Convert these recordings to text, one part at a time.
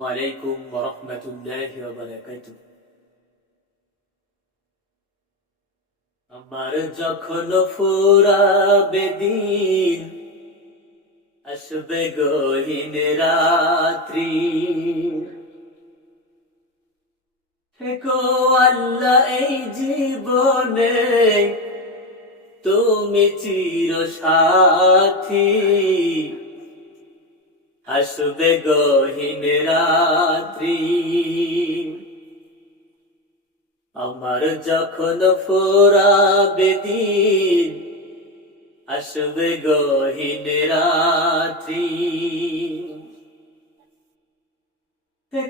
ওয়ালাইকুম ওয়া রাহমাতুল্লাহি ওয়া বারাকাতুহু। আমার যখন ফুরাবে দিন, আসবে গহীন রাত্রি। গো আল্লাহ, এই জীবনে তুমি চির সাথী। আসবে গহীন রাত্রি, আমার যখন ফুরাবে দিন, আসবে গহীন রাত্রি।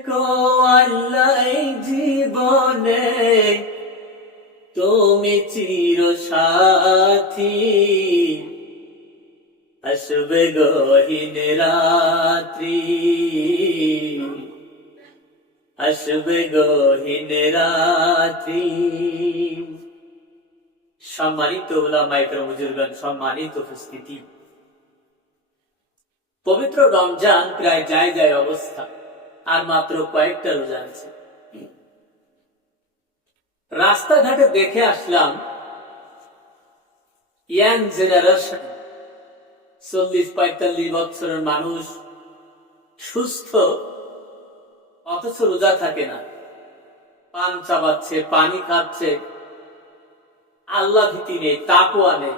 গো আল্লাহ, এই জীবনে তুমি চির সাথী। আসবে গহীন রাত্রি, আসবে গহীন রাত্রি। সম্মানিত উলামায়ে কেরাম, বুজুর্গান, সম্মানিত উপস্থিতি, পবিত্র রমজান প্রায় যায় যায় অবস্থা, আর মাত্র কয়েকটা রোজা আছে। রাস্তাঘাটে দেখে আসলাম ইয়াং জেনারেশন, 40-45 বছরের মানুষ সুস্থ, অথচ রোজা থাকে না, পান চাবাচ্ছে, পানি খাচ্ছে, আল্লাহ ভীতি নেই, তাকওয়া নেই।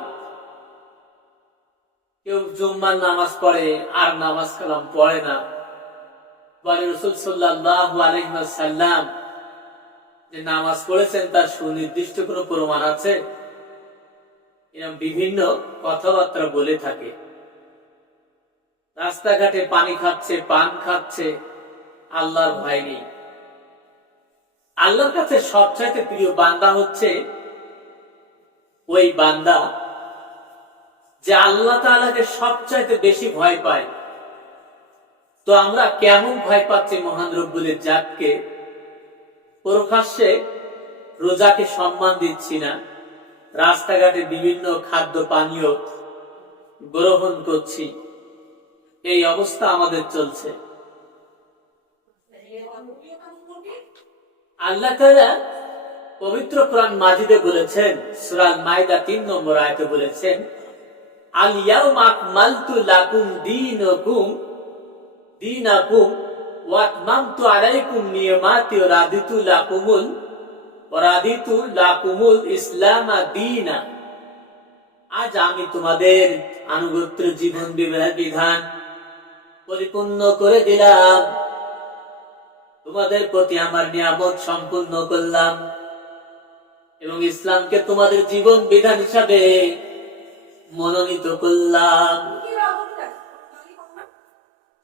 কেউ জুম্মার নামাজ পড়ে আর নামাজ কালাম পড়ে না। বলে রাসূল সাল্লাল্লাহু আলাইহি ওয়াসাল্লাম যে নামাজ পড়েছেন তার সুনির্দিষ্ট কোনো প্রমাণ আছে? এরকম বিভিন্ন কথাবার্তা বলে থাকে। রাস্তাঘাটে পানি খাচ্ছে, পান খাচ্ছে, আল্লাহর ভয় নেই। আল্লাহর কাছে সবচাইতে প্রিয় বান্দা হচ্ছে ওই বান্দা যে আল্লাহ তাআলাকে সবচাইতে বেশি ভয় পায়। তো আমরা কেমন ভয় পাচ্ছি মহান রব্বুল ইজ্জাতকে? প্রকাশ্যে রোজাকে সম্মান দিচ্ছি না, রাস্তাঘাটে বিভিন্ন খাদ্য পানীয় গ্রহণ করছি, এই অবস্থা আমাদের চলছে। আল্লাহ তাআলা পবিত্র কোরআন মাজিদে বলেছেন, সূরা আল মাইদা 3 নম্বর আয়াতে বলেছেন, আল ইয়াউমা আকমালতু লাকুম দীনাকুম ওয়া আতমামতু আলাইকুম নি'মাতি ওয়া রাদিতু লাকুমুল ইসলাম দীনা। আজ আমি তোমাদের আনুগত্য জীবন বিধান পরিপূর্ণ করে দিলাম, তোমাদের প্রতি আমার নিয়ামত সম্পূর্ণ করলাম এবং ইসলামকে তোমাদের জীবন বিধান হিসাবে মনোনীত করলাম।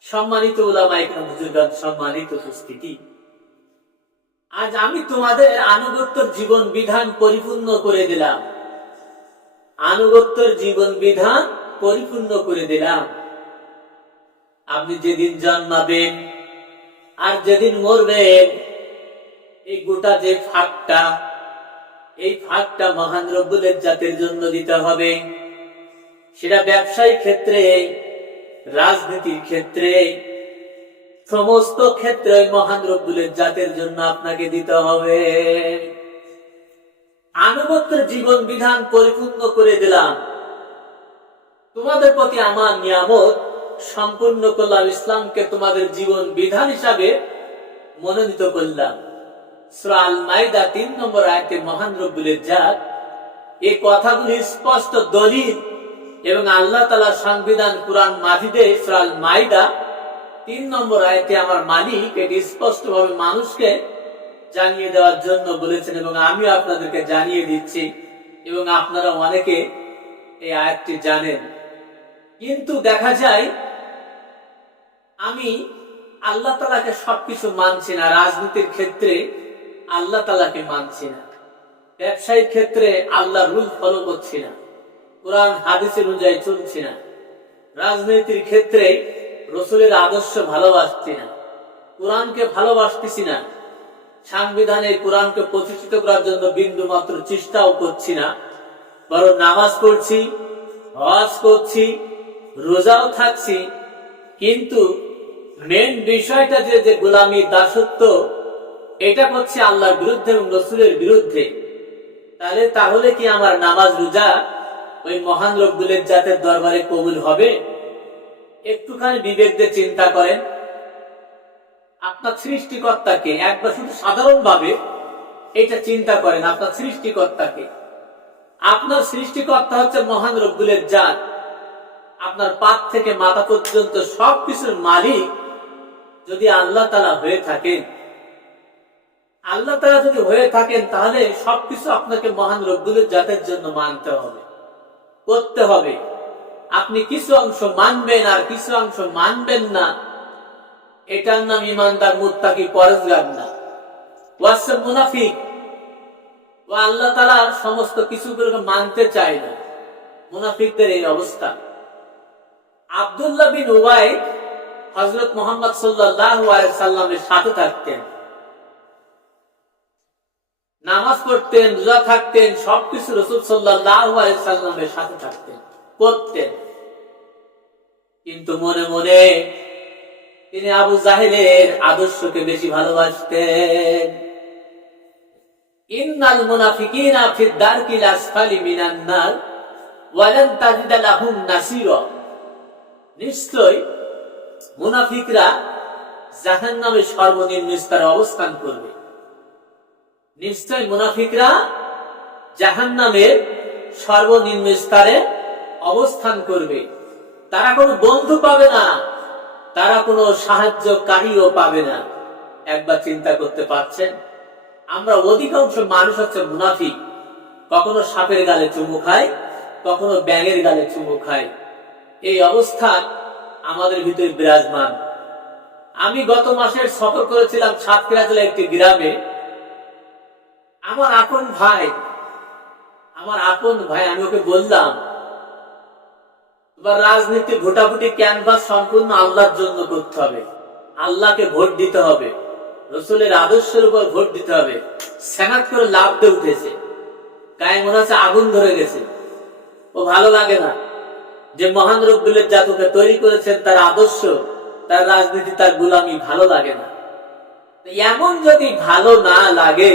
সম্মানিত উলামায়ে কেরাম, বুজুর্গান, সম্মানিত উপস্থিতি, আজ আমি তোমাদের আনুগত্যের জীবন বিধান পরিপূর্ণ করে দিলাম, আনুগত্যের জীবন বিধান পরিপূর্ণ করে দিলাম। আপনি যেদিন জন্মাবেন আর যেদিন মরবেন, এই গোটা যে ফাঁকটা, এই ফাঁকটা মহান রব্বুল ইজ্জাতের জন্য দিতে হবে। সেটা ব্যবসায়িক ক্ষেত্রে, রাজনীতির ক্ষেত্রে, সমস্ত ক্ষেত্রে মহান রব্বুল ইজ্জাতের জন্য আপনাকে দিতে হবে। আনুগত্যের জীবন বিধান পরিপূর্ণ করে দিলাম, তোমাদের প্রতি আমার নিয়ামত সম্পূর্ণ করলাম, ইসলামকে তোমাদের জীবন বিধান হিসাবে মনোনীত করলাম। সূরা আল মাইদা 3 নম্বর আয়াতে মহান রব্বুল ইজ্জাত এই কথাগুলি স্পষ্ট দলিল এবং আল্লাহ তাআলার সংবিধান কুরআন মাজিদে সূরা আল মাইদা 3 নম্বর আয়াতে আমার মালিক এটি স্পষ্টভাবে মানুষকে জানিয়ে দেওয়ার জন্য বলেছেন এবং আমিও আপনাদেরকে জানিয়ে দিচ্ছি এবং আপনারা অনেকে এই আয়াতটি জানেন। কিন্তু দেখা যায় আমি আল্লাহ তাআলাকে সবকিছু মানছি না, রাজনীতির ক্ষেত্রে আল্লাহ তাআলাকে মানছি না, ব্যবসায়িক ক্ষেত্রে আল্লাহর রুল ফলো করছি না, কোরআন হাদিসের অনুযায়ী চলছি না, রাজনীতির ক্ষেত্রে রাসূলের আদর্শ ভালোবাসছি না, কোরআনকে ভালোবাসতেছি না, সংবিধানে কোরআনকে প্রতিষ্ঠিত করার জন্য বিন্দু মাত্র চেষ্টাও করছি না, বরং নামাজ পড়ছি, হজ করছি, রোজাও থাকছি, কিন্তু মেন বিষয়টা যে গোলামি দাসত্ব, এটা হচ্ছে আল্লাহর বিরুদ্ধে এবং রসুলের বিরুদ্ধে। তাহলে কি আমার নামাজ রোজা ওই মহান রব্বুল ইজ্জাতের দরবারে কবুল হবে? একটুখানি বিবেক দিয়ে চিন্তা করেন। আপনার সৃষ্টিকর্তাকে একবার শুধু সাধারণ ভাবে এটা চিন্তা করেন, আপনার সৃষ্টিকর্তাকে। আপনার সৃষ্টিকর্তা হচ্ছে মহান রব্বুল ইজ্জাত। আপনার পাক থেকে মাথা পর্যন্ত সবকিছুর মালিক যদি আল্লাহ তাআলা হয়ে থাকেন, আল্লাহ তাআলা যদি হয়ে থাকেন, তাহলে সবকিছু আপনাকে মহান রব্বুল ইজ্জাতের জন্য মানতে হবে, করতে হবে। আপনি কিছু অংশ মানবেন আর কিছু অংশ মানবেন না, এটার নাম ইমানদার, মুত্তাকি, পরেজগার না। ওয়াসে মুনাফিক, ও আল্লাহ তাআলার সমস্ত কিছুগুলোকে মানতে চায় না। মুনাফিকদের এই অবস্থা। আব্দুল্লাহ বিন উবাই হযরত মুহাম্মদ সাল্লাল্লাহু আলাইহি সাল্লামের সাথে থাকতেন, নামাজ পড়তেন, রোজা থাকতেন, সবকিছু রাসূল সাল্লাল্লাহু আলাইহি সাল্লামের সাথে থাকতেন, করতেন। কিন্তু মনে মনে তিনি আবু জাহেলের আদর্শকে বেশি ভালোবাসতেন। ইন্নাল মুনাফিকিনা ফিদ দারকিল আসফালি মিনান নার ওয়া লান তাজিদা লাহুম নাসীরা। নিশ্চয় মুনাফিকরা জাহান্নামের সর্বনিম্ন স্তরে অবস্থান করবে। নিশ্চয় মুনাফিকরা জাহান্নামের সর্বনিম্ন স্তরে অবস্থান করবে। তারা কোনো বন্ধু পাবে না, তারা কোনো সাহায্যকারীও পাবে না। একবার চিন্তা করতে পারছেন? আমরা অধিকাংশ মানুষ হচ্ছে মুনাফিক। কখনো সাপের গালে চুমু খায়, কখনো ব্যাঙের গালে চুমু খায়। এই অবস্থা আমাদের ভিতরে বিরাজমান। আমি গত মাসের সফর করেছিলাম সাতক্ষীরা জেলার একটি গ্রামে। আমার আপন ভাই, আমি ওকে বললাম, এবার রাজনীতি ভোটাভুটি ক্যানভাস সম্পূর্ণ আল্লাহর জন্য করতে হবে, আল্লাহকে ভোট দিতে হবে, রসুলের আদর্শের উপর ভোট দিতে হবে। সেনাত করে লাভ দিয়ে উঠেছে, গায়ে মনে হচ্ছে আগুন ধরে গেছে। ও ভালো লাগে না যে মহান রব্বুল ইজ্জাতকে তৈরি করেছেন, তার আদর্শ, তার রাজনীতি, তার গোলামি ভালো লাগে না। এমন যদি ভালো না লাগে,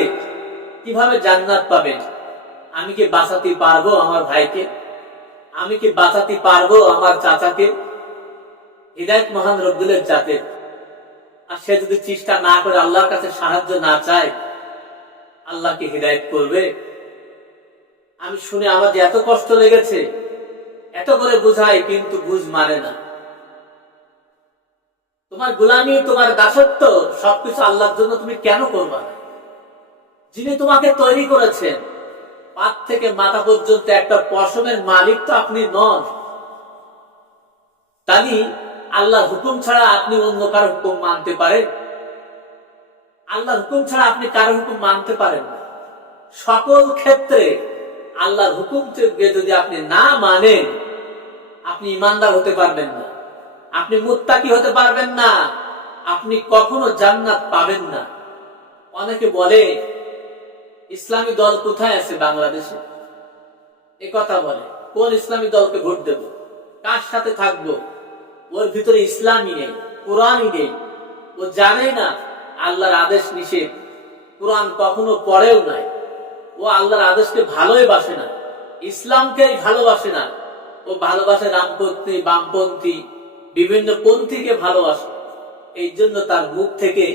কিভাবে জান্নাত পাবেন? আমি কি বাঁচাতে পারবো আমার ভাইকে? আমি কি বাঁচাতে পারবো আমার চাচাকে? হিদায়াত মহান রব্বুল ইজ্জাতের। আর সে যদি চেষ্টা না করে, আল্লাহর কাছে সাহায্য না চায়, আল্লাহ কি হিদায়াত করবে? আমি শুনে আমার যে এত কষ্ট লেগেছে। এত করে বুঝাই, কিন্তু বুঝ মানে না। তোমার গোলামি, তোমার দাসত্ব সবকিছু আল্লাহর জন্য তুমি কেন করবা না? যিনি তোমাকে তৈরি করেছেন, পাত থেকে মাথা পর্যন্ত একটা পশমের মালিক তো আপনি নন। তাই আল্লাহর হুকুম ছাড়া আপনি অন্য কারো হুকুম মানতে পারেন? আল্লাহর হুকুম ছাড়া আপনি কারো হুকুম মানতে পারেন না। সকল ক্ষেত্রে আল্লাহর হুকুমকে যদি আপনি না মানেন, আপনি ইমানদার হতে পারবেন না, আপনি মুত্তাকি হতে পারবেন না, আপনি কখনো জান্নাত পাবেন না। অনেকে বলে, ইসলামী দল কোথায় আছে বাংলাদেশে? এ কথা বলে। কোন ইসলামী দলকে ভোট দেব? কার সাথে থাকবো? ওর ভিতরে ইসলামই নেই, কোরআনই নেই। ও জানে না আল্লাহর আদেশ নিষেধ, কোরআন কখনো পড়েও নাই। ও আল্লাহর আদেশকে ভালোই বাসে না, ইসলামকেই ভালোবাসে না। ও ভালোবাসে রামপন্থী, বামপন্থী, বিভিন্ন পন্থীকে ভালোবাসে। এই জন্য তার মুখ থেকে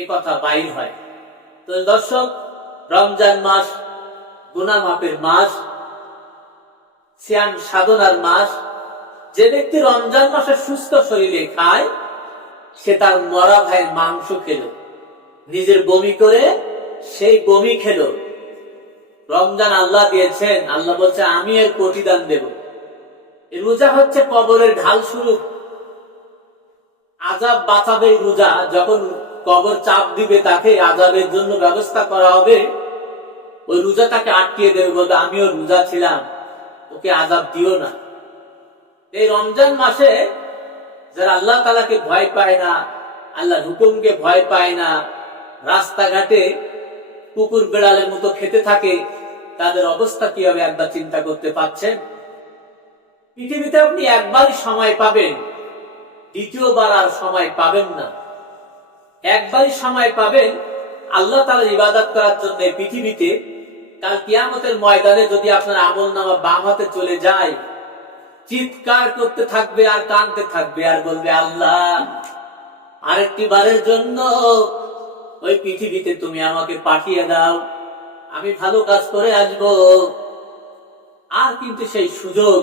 এ কথা বাইর হয়। তো দর্শক, রমজান মাস গুনাহ মাফের মাস, সিয়াম সাধনার মাস। যে ব্যক্তি রমজান মাসে সুস্থ শরীরে খায়, সে তার মরা ভাইয়ের মাংস খেল, নিজের বমি করে সেই বমি খেল। রমজান আল্লাহ দিয়েছেন, আল্লাহ বলছে আমি এর প্রতিদান দেব। এই রোজা হচ্ছে কবরের ঢাল স্বরূপ। আযাব বাঁচাবে রোজা। যখন কবর চাপ দিবে, তাকে আযাবের জন্য ব্যবস্থা করা হবে, ওই রোজা তাকে আটকিয়ে দেবে, বলবে আমিও রোজা ছিলাম, ওকে আযাব দিও না। এই রমজান মাসে যারা আল্লাহ তাআলাকে ভয় পায় না, আল্লাহর হুকুমকে ভয় পায় না, রাস্তাঘাটে কুকুর বেড়ালের মতো খেতে থাকে, তাদের অবস্থা কি হবে একবার চিন্তা করতে পারছেন? পৃথিবীতে আপনি একবারই সময় পাবেন, দ্বিতীয়বার আর সময় পাবেন না। একবারই সময় পাবেন আল্লাহ তাআলার ইবাদত করার জন্য পৃথিবীতে। কাল কিয়ামতের ময়দানে যদি আপনার আমলনামা বাম হাতে চলে যায়, চিৎকার করতে থাকবে আর কাঁদতে থাকবে আর বলবে, আল্লাহ আরেকটি বারের জন্য ওই পৃথিবীতে তুমি আমাকে পাঠিয়ে দাও, আমি ভালো কাজ করে আসব। আর কিন্তু সেই সুযোগ,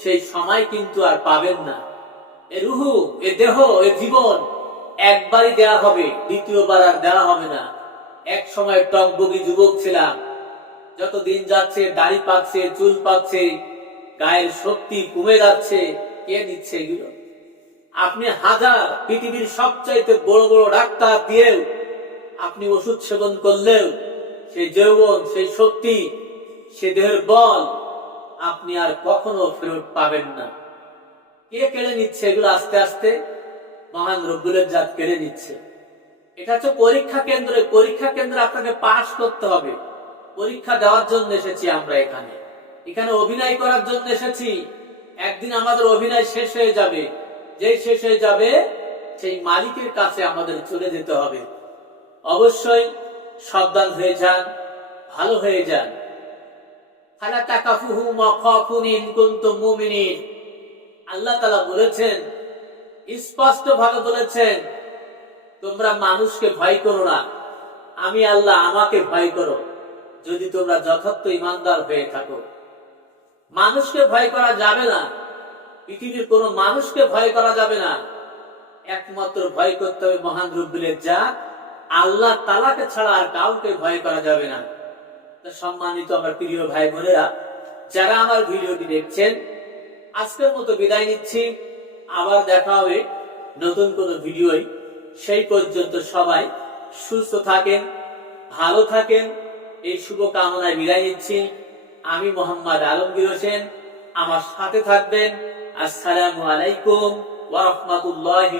সেই সময় কিন্তু আর পাবেন না। এ রুহু, এ দেহ, এ জীবন একবারই দেয়া হবে, দ্বিতীয়বার আর দেওয়া হবে না। এক সময় টকবগি যুবক ছিলাম, যত দিন যাচ্ছে দাড়ি পাকছে, চুল পাকছে, গায়ের শক্তি কমে যাচ্ছে। কে দিচ্ছে এগুলো? আপনি হাজার পৃথিবীর সবচাইতে বড় বড় ডাক্তার দিয়েও, আপনি ওষুধ সেবন করলেও সেই যৌবন, সেই শক্তি, সে দেহের বল আপনি আর কখনো ফেরত পাবেন না। কে কেড়ে নিচ্ছে এগুলো? আস্তে আস্তে মহান রব্বুল ইজ্জত কেড়ে নিচ্ছে। এটা হচ্ছে পরীক্ষা কেন্দ্র। পরীক্ষা কেন্দ্রে আপনাকে পাশ করতে হবে। পরীক্ষা দেওয়ার জন্য এসেছি আমরা এখানে, এখানে অভিনয় করার জন্য এসেছি। একদিন আমাদের অভিনয় শেষ হয়ে যাবে। যেই শেষ হয়ে যাবে, সেই মালিকের কাছে আমাদের চলে যেতে হবে। অবশ্যই সাবধান হয়ে যান, ভালো হয়ে যান। আল্লাহ তাআলা বলেছেন, স্পষ্ট ভাবে বলেছেন, তোমরা মানুষকে ভয় করো না, আমি আল্লাহ আমাকে ভয় করো, যদি তোমরা যথার্থ ঈমানদার হয়ে থাকো। মানুষকে ভয় করা যাবে না, পৃথিবীর কোন মানুষকে ভয় করা যাবে না। একমাত্র ভয় করতে হবে মহান রব্বুল ইজ্জত আল্লাহ তাআলাকে ছাড়া আর কাউকে ভয় করা যাবে না। সম্মানিত আমার প্রিয় ভাই বোনেরা, যারা আমার ভিডিওটি দেখছেন, আজকের মতো বিদায় নিচ্ছি। আবার দেখা হবে নতুন কোন ভিডিওয়। সেই পর্যন্ত সবাই সুস্থ থাকেন, ভালো থাকেন, এই শুভ কামনায় বিদায় নিচ্ছি। আমি মোহাম্মদ আলমগীর হোসেন। আমার সাথে থাকবেন। আসসালামু আলাইকুম ওয়া রাহমাতুল্লাহি।